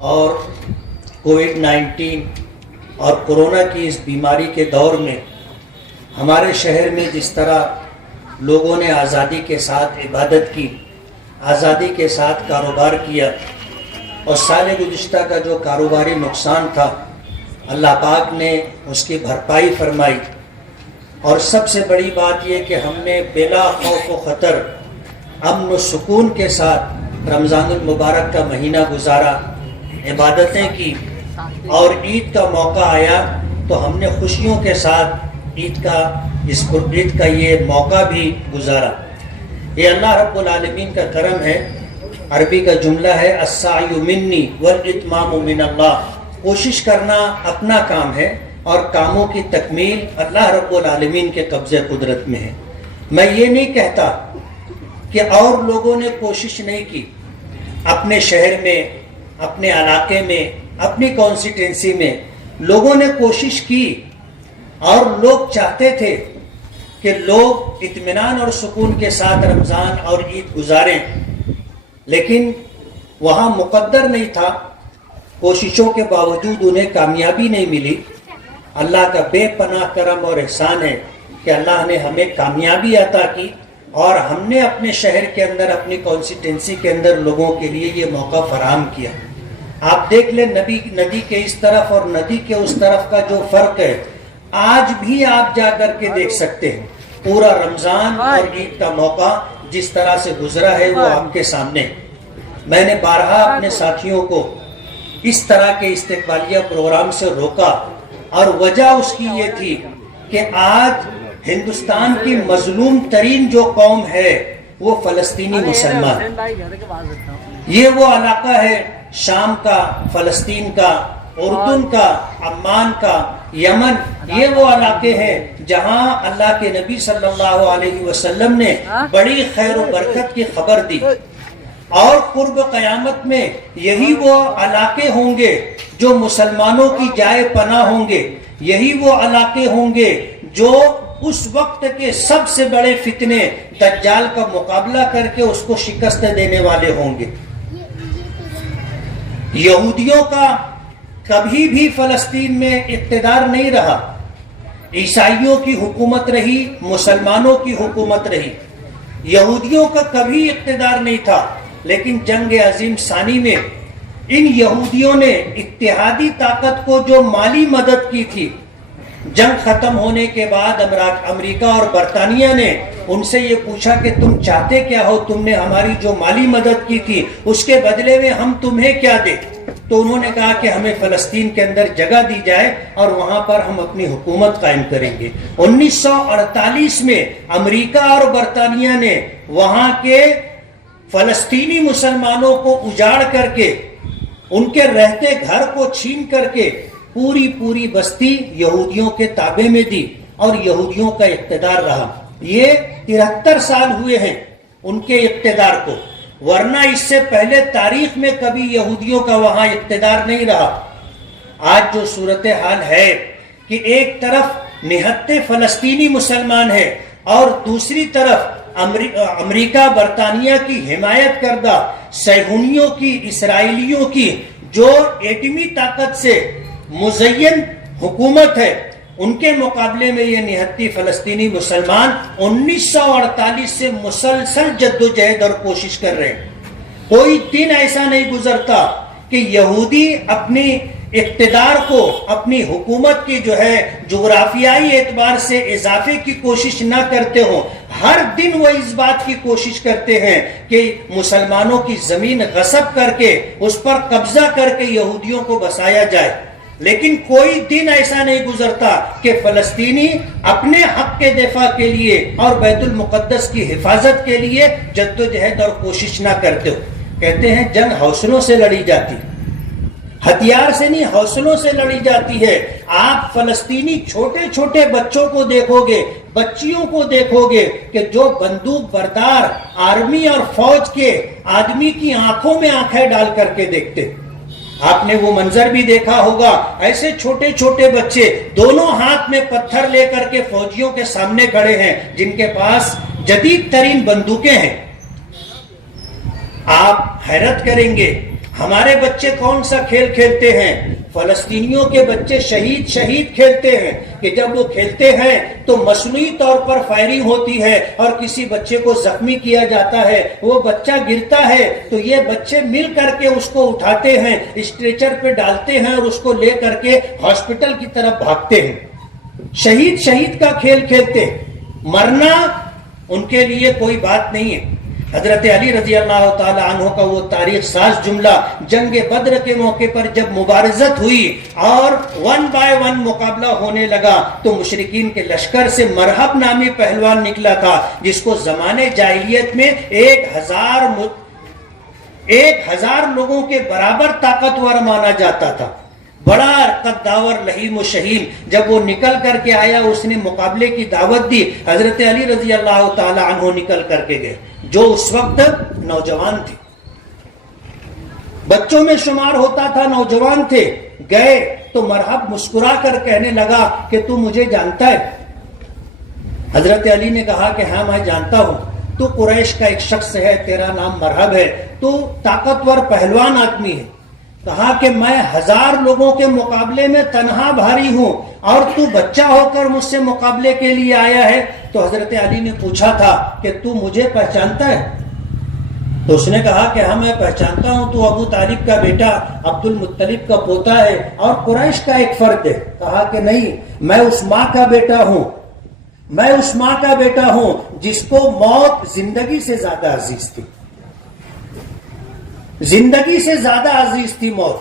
اور کووڈ-19 اور کورونا کی اس بیماری کے دور میں ہمارے شہر میں جس طرح لوگوں نے آزادی کے ساتھ عبادت کی، آزادی کے ساتھ کاروبار کیا، اور سال گزشتہ کا جو کاروباری نقصان تھا اللہ پاک نے اس کی بھرپائی فرمائی، اور سب سے بڑی بات یہ کہ ہم نے بلا خوف و خطر امن و سکون کے ساتھ رمضان المبارک کا مہینہ گزارا، عبادتیں کی، اور عید کا موقع آیا تو ہم نے خوشیوں کے ساتھ عید کا یہ موقع بھی گزارا۔ یہ اللہ رب العالمین کا کرم ہے۔ عربی کا جملہ ہے السعی منی والاتمام من اللہ، کوشش کرنا اپنا کام ہے اور کاموں کی تکمیل اللہ رب العالمین کے قبضے قدرت میں ہے۔ میں یہ نہیں کہتا کہ اور لوگوں نے کوشش نہیں کی، اپنے شہر میں، اپنے علاقے میں، اپنی کانسٹیٹوئنسی میں لوگوں نے کوشش کی، اور لوگ چاہتے تھے کہ لوگ اطمینان اور سکون کے ساتھ رمضان اور عید گزاریں، لیکن وہاں مقدر نہیں تھا۔ کوششوں کے باوجود انہیں کامیابی نہیں ملی۔ اللہ کا بے پناہ کرم اور احسان ہے کہ اللہ نے ہمیں کامیابی عطا کی، اور ہم نے اپنے شہر کے اندر، اپنی کانسٹیٹوئنسی کے اندر لوگوں کے لیے یہ موقع فراہم کیا۔ آپ دیکھ لیں ندی کے اس طرف اور ندی کے اس طرف کا جو فرق ہے، آج بھی آپ جا کر کے دیکھ سکتے ہیں۔ پورا رمضان اور عید کا موقع جس طرح سے گزرا ہے وہ آپ کے سامنے۔ میں نے بارہا اپنے ساتھیوں کو اس طرح کے استقبالیہ پروگرام سے روکا، اور وجہ اس کی یہ تھی کہ آج ہندوستان کی مظلوم ترین جو قوم ہے وہ فلسطینی مسلمان۔ یہ وہ علاقہ ہے شام کا، فلسطین کا، اردن کا، عمان کا، یمن، یہ وہ علاقے ہیں جہاں اللہ کے نبی صلی اللہ علیہ وسلم نے بڑی خیر و برکت کی خبر دی، اور قرب قیامت میں یہی وہ علاقے ہوں گے جو مسلمانوں کی جائے پناہ ہوں گے، یہی وہ علاقے ہوں گے جو اس وقت کے سب سے بڑے فتنے دجال کا مقابلہ کر کے اس کو شکست دینے والے ہوں گے۔ یہودیوں کا کبھی بھی فلسطین میں اقتدار نہیں رہا، عیسائیوں کی حکومت رہی، مسلمانوں کی حکومت رہی، یہودیوں کا کبھی اقتدار نہیں تھا۔ لیکن جنگ عظیم ثانی میں ان یہودیوں نے اتحادی طاقت کو جو مالی مدد کی تھی، جنگ ختم ہونے کے بعد امریکہ اور برطانیہ نے ان سے یہ پوچھا کہ تم چاہتے کیا ہو، تم نے ہماری جو مالی مدد کی تھی اس کے بدلے میں ہم تمہیں کیا دیں؟ تو انہوں نے کہا کہ ہمیں فلسطین کے اندر جگہ دی جائے اور وہاں پر ہم اپنی حکومت قائم کریں گے۔ 1948 میں امریکہ اور برطانیہ نے وہاں کے فلسطینی مسلمانوں کو اجاڑ کر کے، ان کے رہتے گھر کو چھین کر کے پوری بستی یہودیوں کے تابع میں دی، اور یہودیوں کا اقتدار رہا۔ یہ 73 سال ہوئے ہیں ان کے اقتدار کو، ورنہ اس سے پہلے تاریخ میں کبھی یہودیوں کا وہاں اقتدار نہیں رہا۔ آج جو صورتحال ہے کہ ایک طرف نہتے فلسطینی مسلمان ہیں، اور دوسری طرف امریکہ برطانیہ کی حمایت کردہ صہیونیوں کی، اسرائیلیوں کی جو ایٹمی طاقت سے مزین حکومت ہے، ان کے مقابلے میں یہ نہتی فلسطینی مسلمان 1948 سے مسلسل جدوجہد اور کوشش کر رہے ہیں۔ کوئی دن ایسا نہیں گزرتا کہ یہودی اپنی اقتدار کو، اپنی حکومت کی جو ہے جغرافیائی اعتبار سے اضافے کی کوشش نہ کرتے ہوں۔ ہر دن وہ اس بات کی کوشش کرتے ہیں کہ مسلمانوں کی زمین غصب کر کے، اس پر قبضہ کر کے یہودیوں کو بسایا جائے، لیکن کوئی دن ایسا نہیں گزرتا کہ فلسطینی اپنے حق کے دفاع کے لیے اور بیت المقدس کی حفاظت کے لیے جدوجہد اور کوشش نہ کرتے ہو۔ کہتے ہیں جنگ حوصلوں سے لڑی جاتی، ہتھیار سے نہیں، حوصلوں سے لڑی جاتی ہے۔ آپ فلسطینی چھوٹے چھوٹے بچوں کو دیکھو گے، بچیوں کو دیکھو گے کہ جو بندوق بردار آرمی اور فوج کے آدمی کی آنکھوں میں آنکھیں ڈال کر کے دیکھتے۔ آپ نے وہ منظر بھی دیکھا ہوگا، ایسے چھوٹے چھوٹے بچے دونوں ہاتھ میں پتھر لے کر کے فوجیوں کے سامنے کھڑے ہیں جن کے پاس جدید ترین بندوقیں ہیں۔ آپ حیرت کریں گے ہمارے بچے کون سا کھیل کھیلتے ہیں؟ فلسطینیوں کے بچے شہید کھیلتے ہیں کہ جب وہ کھیلتے ہیں تو مصنوعی طور پر فائرنگ ہوتی ہے اور کسی بچے کو زخمی کیا جاتا ہے، وہ بچہ گرتا ہے تو یہ بچے مل کر کے اس کو اٹھاتے ہیں، اسٹریچر پہ ڈالتے ہیں اور اس کو لے کر کے ہاسپٹل کی طرف بھاگتے ہیں۔ شہید کا کھیل کھیلتے ہیں، مرنا ان کے لیے کوئی بات نہیں ہے۔ حضرت علی رضی اللہ تعالی عنہ کا وہ تاریخ ساز جملہ جنگ بدر کے موقع پر جب مبارزت ہوئی اور 1 by 1 مقابلہ ہونے لگا تو مشرکین کے لشکر سے مرحب نامی پہلوان نکلا تھا جس کو زمانے جاہلیت میں 1000 لوگوں کے برابر طاقتور مانا جاتا تھا، بڑا قداور لہیم و شہیم۔ جب وہ نکل کر کے آیا، اس نے مقابلے کی دعوت دی، حضرت علی رضی اللہ تعالی عنہ نکل کر کے گئے، جو اس وقت نوجوان تھے، بچوں میں شمار ہوتا تھا، نوجوان تھے، گئے تو مرحب مسکرا کر کہنے لگا کہ تو مجھے جانتا ہے؟ حضرت علی نے کہا کہ ہاں میں جانتا ہوں، تو قریش کا ایک شخص ہے، تیرا نام مرحب ہے، تو طاقتور پہلوان آدمی ہے۔ کہا کہ میں 1000 لوگوں کے مقابلے میں تنہا بھاری ہوں اور تو بچہ ہو کر مجھ سے مقابلے کے لیے آیا ہے۔ تو حضرت علی نے پوچھا تھا کہ تو مجھے پہچانتا ہے؟ تو اس نے کہا کہ ہاں میں پہچانتا ہوں، تو ابو طالب کا بیٹا عبد المطلب کا پوتا ہے اور قریش کا ایک فرد ہے۔ کہا کہ نہیں، میں اس ماں کا بیٹا ہوں، میں اس ماں کا بیٹا ہوں جس کو موت زندگی سے زیادہ عزیز تھی، زندگی سے زیادہ عزیز تھی موت۔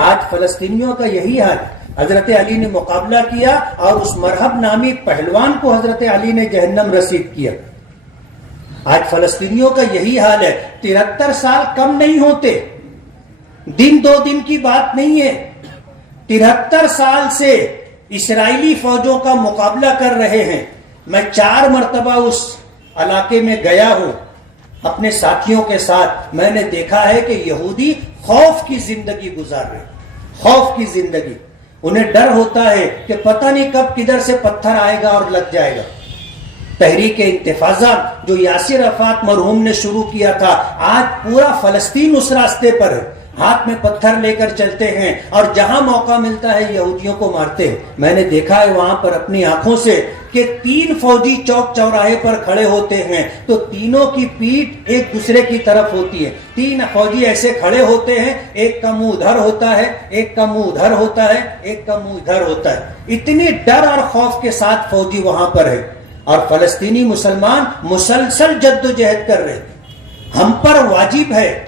آج فلسطینیوں کا یہی حال، حضرت علی نے مقابلہ کیا اور اس مرحب نامی پہلوان کو حضرت علی نے جہنم رسید کیا۔ آج فلسطینیوں کا یہی حال ہے، 73 سال کم نہیں ہوتے، دن 2 دن کی بات نہیں ہے، 73 سال سے اسرائیلی فوجوں کا مقابلہ کر رہے ہیں۔ میں 4 مرتبہ اس علاقے میں گیا ہوں اپنے ساتھیوں کے ساتھ، میں نے دیکھا ہے کہ یہودی خوف کی زندگی گزار رہے، خوف کی زندگی۔ انہیں ڈر ہوتا ہے کہ پتہ نہیں کب کدھر سے پتھر آئے گا اور لگ جائے گا۔ تحریک انتفاضہ جو یاسر عرفات مرحوم نے شروع کیا تھا، آج پورا فلسطین اس راستے پر ہے، ہاتھ میں پتھر لے کر چلتے ہیں اور جہاں موقع ملتا ہے یہودیوں کو مارتے ہیں۔ میں نے دیکھا ہے وہاں پر اپنی آنکھوں سے کہ 3 فوجی چوک چوراہے پر کھڑے ہوتے ہیں تو تینوں کی پیٹھ ایک دوسرے کی طرف ہوتی ہے، 3 فوجی ایسے کھڑے ہوتے ہیں، ایک کا منہ ادھر ہوتا ہے، ایک کا منہ ادھر ہوتا ہے، ایک کا منہ ادھر ہوتا ہے۔ اتنی ڈر اور خوف کے ساتھ فوجی وہاں پر ہے اور فلسطینی مسلمان مسلسل جد و جہد کر رہے ہیں۔ ہم پر واجب ہے،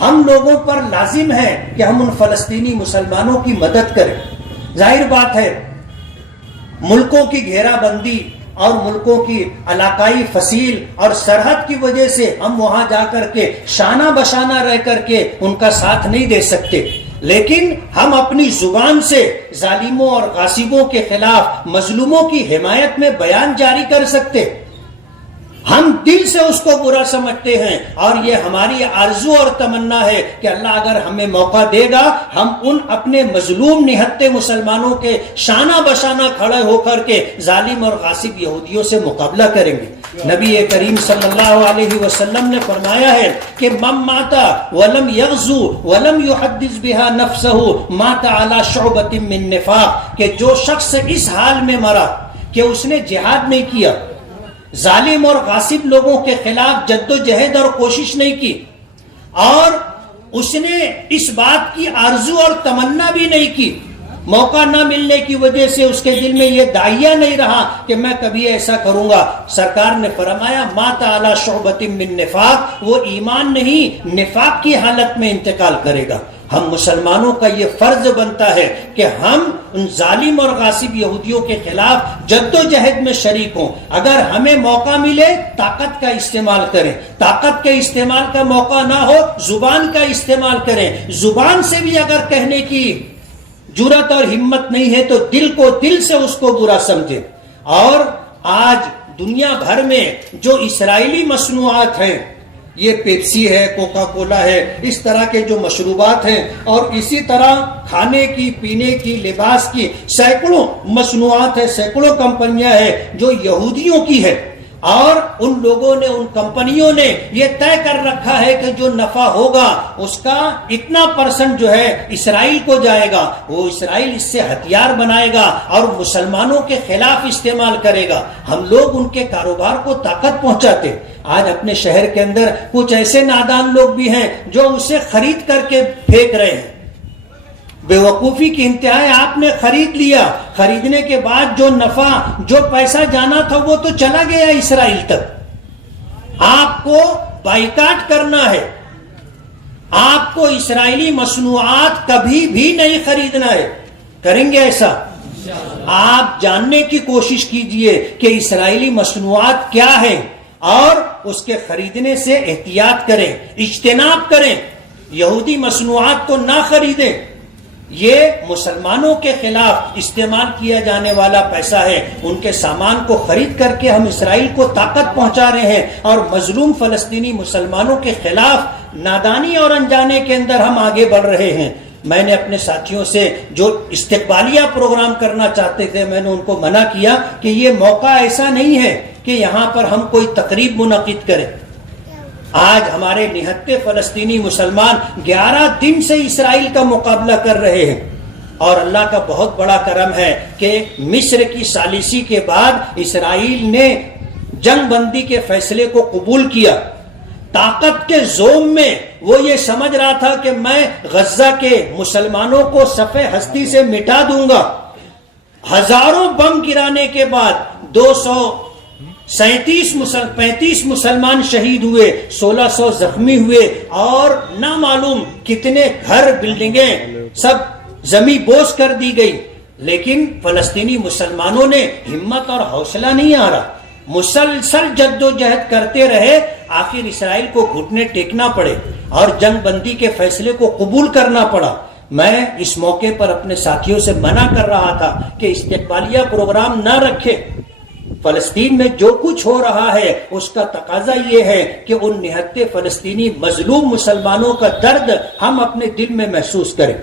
ہم لوگوں پر لازم ہے کہ ہم ان فلسطینی مسلمانوں کی مدد کریں۔ ظاہر بات ہے ملکوں کی گھیرا بندی اور ملکوں کی علاقائی فصیل اور سرحد کی وجہ سے ہم وہاں جا کر کے شانہ بشانہ رہ کر کے ان کا ساتھ نہیں دے سکتے، لیکن ہم اپنی زبان سے ظالموں اور غاصبوں کے خلاف مظلوموں کی حمایت میں بیان جاری کر سکتے۔ ہم دل سے اس کو برا سمجھتے ہیں اور یہ ہماری آرزو اور تمنا ہے کہ اللہ اگر ہمیں موقع دے گا ہم ان اپنے مظلوم نہتے مسلمانوں کے شانہ بشانہ کھڑے ہو کر کے ظالم اور غاصب یہودیوں سے مقابلہ کریں گے۔ نبی کریم صلی اللہ علیہ وسلم نے فرمایا ہے کہ من مات ولم یغزو ولم یحدث بها نفسه مات على شعبۃ من نفاق، کہ جو شخص اس حال میں مرا کہ اس نے جہاد نہیں کیا، ظالم اور غاصب لوگوں کے خلاف جد و جہد اور کوشش نہیں کی، اور اس نے اس بات کی آرزو اور تمنا بھی نہیں کی، موقع نہ ملنے کی وجہ سے اس کے دل میں یہ داعیہ نہیں رہا کہ میں کبھی ایسا کروں گا، سرکار نے فرمایا مات علی شعبۃ من نفاق، وہ ایمان نہیں نفاق کی حالت میں انتقال کرے گا۔ ہم مسلمانوں کا یہ فرض بنتا ہے کہ ہم ان ظالم اور غاصب یہودیوں کے خلاف جد و جہد میں شریک ہوں۔ اگر ہمیں موقع ملے طاقت کا استعمال کریں، طاقت کے استعمال کا موقع نہ ہو زبان کا استعمال کریں، زبان سے بھی اگر کہنے کی جرأت اور ہمت نہیں ہے تو دل کو دل سے اس کو برا سمجھیں۔ اور آج دنیا بھر میں جو اسرائیلی مصنوعات ہیں، یہ پیپسی ہے، کوکا کولا ہے، اس طرح کے جو مشروبات ہیں، اور اسی طرح کھانے کی، پینے کی، لباس کی سینکڑوں مصنوعات ہیں، سینکڑوں کمپنیاں ہیں جو یہودیوں کی ہے، اور ان لوگوں نے, ان کمپنیوں نے یہ طے کر رکھا ہے کہ جو نفع ہوگا اس کا اتنا % جو ہے اسرائیل کو جائے گا, وہ اسرائیل اس سے ہتھیار بنائے گا اور مسلمانوں کے خلاف استعمال کرے گا. ہم لوگ ان کے کاروبار کو طاقت پہنچاتے. آج اپنے شہر کے اندر کچھ ایسے نادان لوگ بھی ہیں جو اسے خرید کر کے پھینک رہے ہیں. بے وقوفی کی انتہا ہے. آپ نے خرید لیا, خریدنے کے بعد جو نفع, جو پیسہ جانا تھا وہ تو چلا گیا اسرائیل تک. آپ کو بائیکاٹ کرنا ہے, آپ کو اسرائیلی مصنوعات کبھی بھی نہیں خریدنا ہے. کریں گے ایسا؟ آپ جاننے کی کوشش کیجئے کہ اسرائیلی مصنوعات کیا ہیں اور اس کے خریدنے سے احتیاط کریں, اجتناب کریں. یہودی مصنوعات کو نہ خریدیں. یہ مسلمانوں کے خلاف استعمال کیا جانے والا پیسہ ہے. ان کے سامان کو خرید کر کے ہم اسرائیل کو طاقت پہنچا رہے ہیں اور مظلوم فلسطینی مسلمانوں کے خلاف نادانی اور انجانے کے اندر ہم آگے بڑھ رہے ہیں. میں نے اپنے ساتھیوں سے جو استقبالیہ پروگرام کرنا چاہتے تھے, میں نے ان کو منع کیا کہ یہ موقع ایسا نہیں ہے کہ یہاں پر ہم کوئی تقریب منعقد کریں. آج ہمارے نہتے فلسطینی مسلمان 11 دن سے اسرائیل کا مقابلہ کر رہے ہیں, اور اللہ کا بہت بڑا کرم ہے کہ مصر کی ثالثی کے بعد اسرائیل نے جنگ بندی کے فیصلے کو قبول کیا. طاقت کے زوم میں وہ یہ سمجھ رہا تھا کہ میں غزہ کے مسلمانوں کو صفحہ ہستی سے مٹا دوں گا. ہزاروں بم گرانے کے بعد 35 مسلمان شہید ہوئے, 1600 زخمی ہوئے, اور نہ معلوم کتنے گھر, بلڈنگیں سب زمین بوس کر دی گئی. لیکن فلسطینی مسلمانوں نے ہمت اور حوصلہ نہیں ہارا, مسلسل جد و جہد کرتے رہے. آخر اسرائیل کو گھٹنے ٹیکنا پڑے اور جنگ بندی کے فیصلے کو قبول کرنا پڑا. میں اس موقع پر اپنے ساتھیوں سے منع کر رہا تھا کہ استقبالیہ پروگرام نہ رکھے. فلسطین میں جو کچھ ہو رہا ہے اس کا تقاضا یہ ہے کہ ان نہتے فلسطینی مظلوم مسلمانوں کا درد ہم اپنے دل میں محسوس کریں.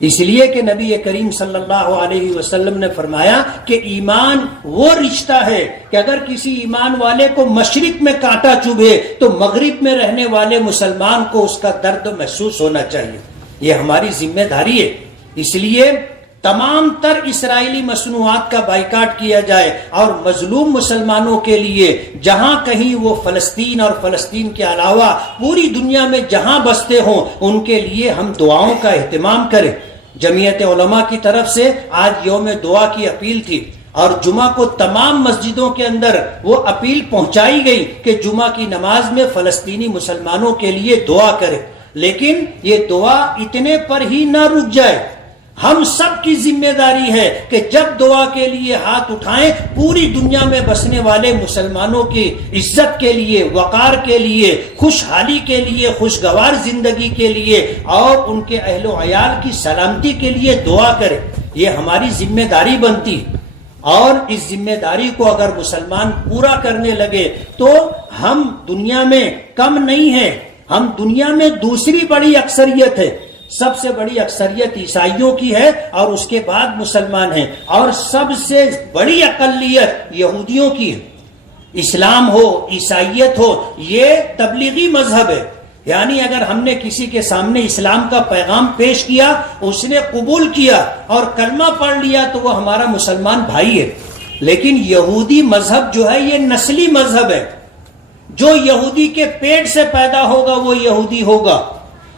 اس لیے کہ نبی کریم صلی اللہ علیہ وسلم نے فرمایا کہ ایمان وہ رشتہ ہے کہ اگر کسی ایمان والے کو مشرق میں کانٹا چبھے تو مغرب میں رہنے والے مسلمان کو اس کا درد محسوس ہونا چاہیے. یہ ہماری ذمہ داری ہے. اس لیے تمام تر اسرائیلی مصنوعات کا بائیکاٹ کیا جائے اور مظلوم مسلمانوں کے لیے جہاں کہیں وہ فلسطین اور فلسطین کے علاوہ پوری دنیا میں جہاں بستے ہوں ان کے لیے ہم دعاؤں کا اہتمام کریں. جمعیت علماء کی طرف سے آج یوم دعا کی اپیل تھی اور جمعہ کو تمام مسجدوں کے اندر وہ اپیل پہنچائی گئی کہ جمعہ کی نماز میں فلسطینی مسلمانوں کے لیے دعا کریں. لیکن یہ دعا اتنے پر ہی نہ رک جائے. ہم سب کی ذمہ داری ہے کہ جب دعا کے لیے ہاتھ اٹھائیں پوری دنیا میں بسنے والے مسلمانوں کی عزت کے لیے, وقار کے لیے, خوشحالی کے لیے, خوشگوار زندگی کے لیے اور ان کے اہل و عیال کی سلامتی کے لیے دعا کریں. یہ ہماری ذمہ داری بنتی ہے اور اس ذمہ داری کو اگر مسلمان پورا کرنے لگے تو ہم دنیا میں کم نہیں ہیں. ہم دنیا میں دوسری بڑی اکثریت ہے. سب سے بڑی اکثریت عیسائیوں کی ہے اور اس کے بعد مسلمان ہیں, اور سب سے بڑی اقلیت یہودیوں کی ہے. اسلام ہو, عیسائیت ہو, یہ تبلیغی مذہب ہے. یعنی اگر ہم نے کسی کے سامنے اسلام کا پیغام پیش کیا, اس نے قبول کیا اور کلمہ پڑھ لیا تو وہ ہمارا مسلمان بھائی ہے. لیکن یہودی مذہب جو ہے یہ نسلی مذہب ہے. جو یہودی کے پیٹ سے پیدا ہوگا وہ یہودی ہوگا,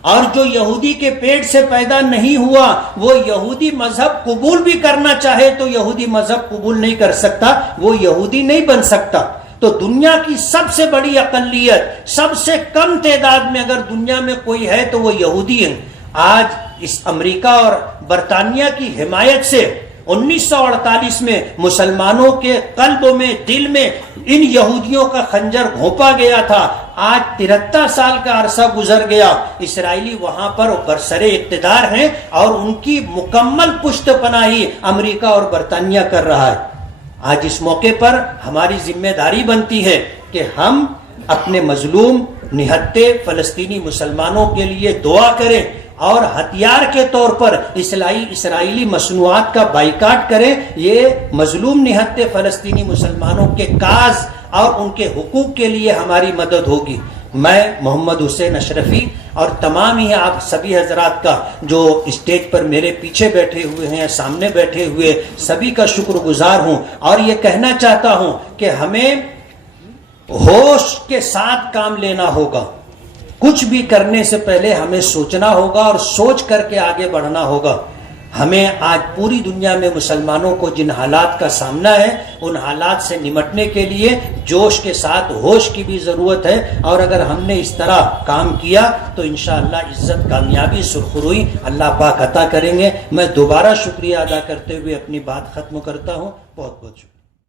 اور جو یہودی کے پیٹ سے پیدا نہیں ہوا وہ یہودی مذہب قبول بھی کرنا چاہے تو یہودی مذہب قبول نہیں کر سکتا, وہ یہودی نہیں بن سکتا. تو دنیا کی سب سے بڑی اقلیت, سب سے کم تعداد میں اگر دنیا میں کوئی ہے تو وہ یہودی ہیں. آج اس امریکہ اور برطانیہ کی حمایت سے 1948 میں مسلمانوں کے قلب میں, دل میں ان یہودیوں کا خنجر گھونپا گیا تھا. آج 73 سال کا عرصہ گزر گیا, اسرائیلی وہاں پر برسر اقتدار ہیں اور ان کی مکمل پشت پناہی امریکہ اور برطانیہ کر رہا ہے. آج اس موقع پر ہماری ذمہ داری بنتی ہے کہ ہم اپنے مظلوم نہتے فلسطینی مسلمانوں کے لیے دعا کریں اور ہتھیار کے طور پر اسرائیلی مصنوعات کا بائیکاٹ کریں. یہ مظلوم نہتے فلسطینی مسلمانوں کے کاز اور ان کے حقوق کے لیے ہماری مدد ہوگی. میں محمد حسین اشرفی اور تمام ہی آپ سبھی حضرات کا جو اسٹیج پر میرے پیچھے بیٹھے ہوئے ہیں، سامنے بیٹھے ہوئے سبھی کا شکر گزار ہوں، اور یہ کہنا چاہتا ہوں کہ ہمیں ہوش کے ساتھ کام لینا ہوگا. کچھ بھی کرنے سے پہلے ہمیں سوچنا ہوگا اور سوچ کر کے آگے بڑھنا ہوگا. ہمیں آج پوری دنیا میں مسلمانوں کو جن حالات کا سامنا ہے ان حالات سے نمٹنے کے لیے جوش کے ساتھ ہوش کی بھی ضرورت ہے، اور اگر ہم نے اس طرح کام کیا تو انشاءاللہ عزت، کامیابی، سرخروئی اللہ پاک عطا کریں گے. میں دوبارہ شکریہ ادا کرتے ہوئے اپنی بات ختم کرتا ہوں. بہت بہت شکریہ.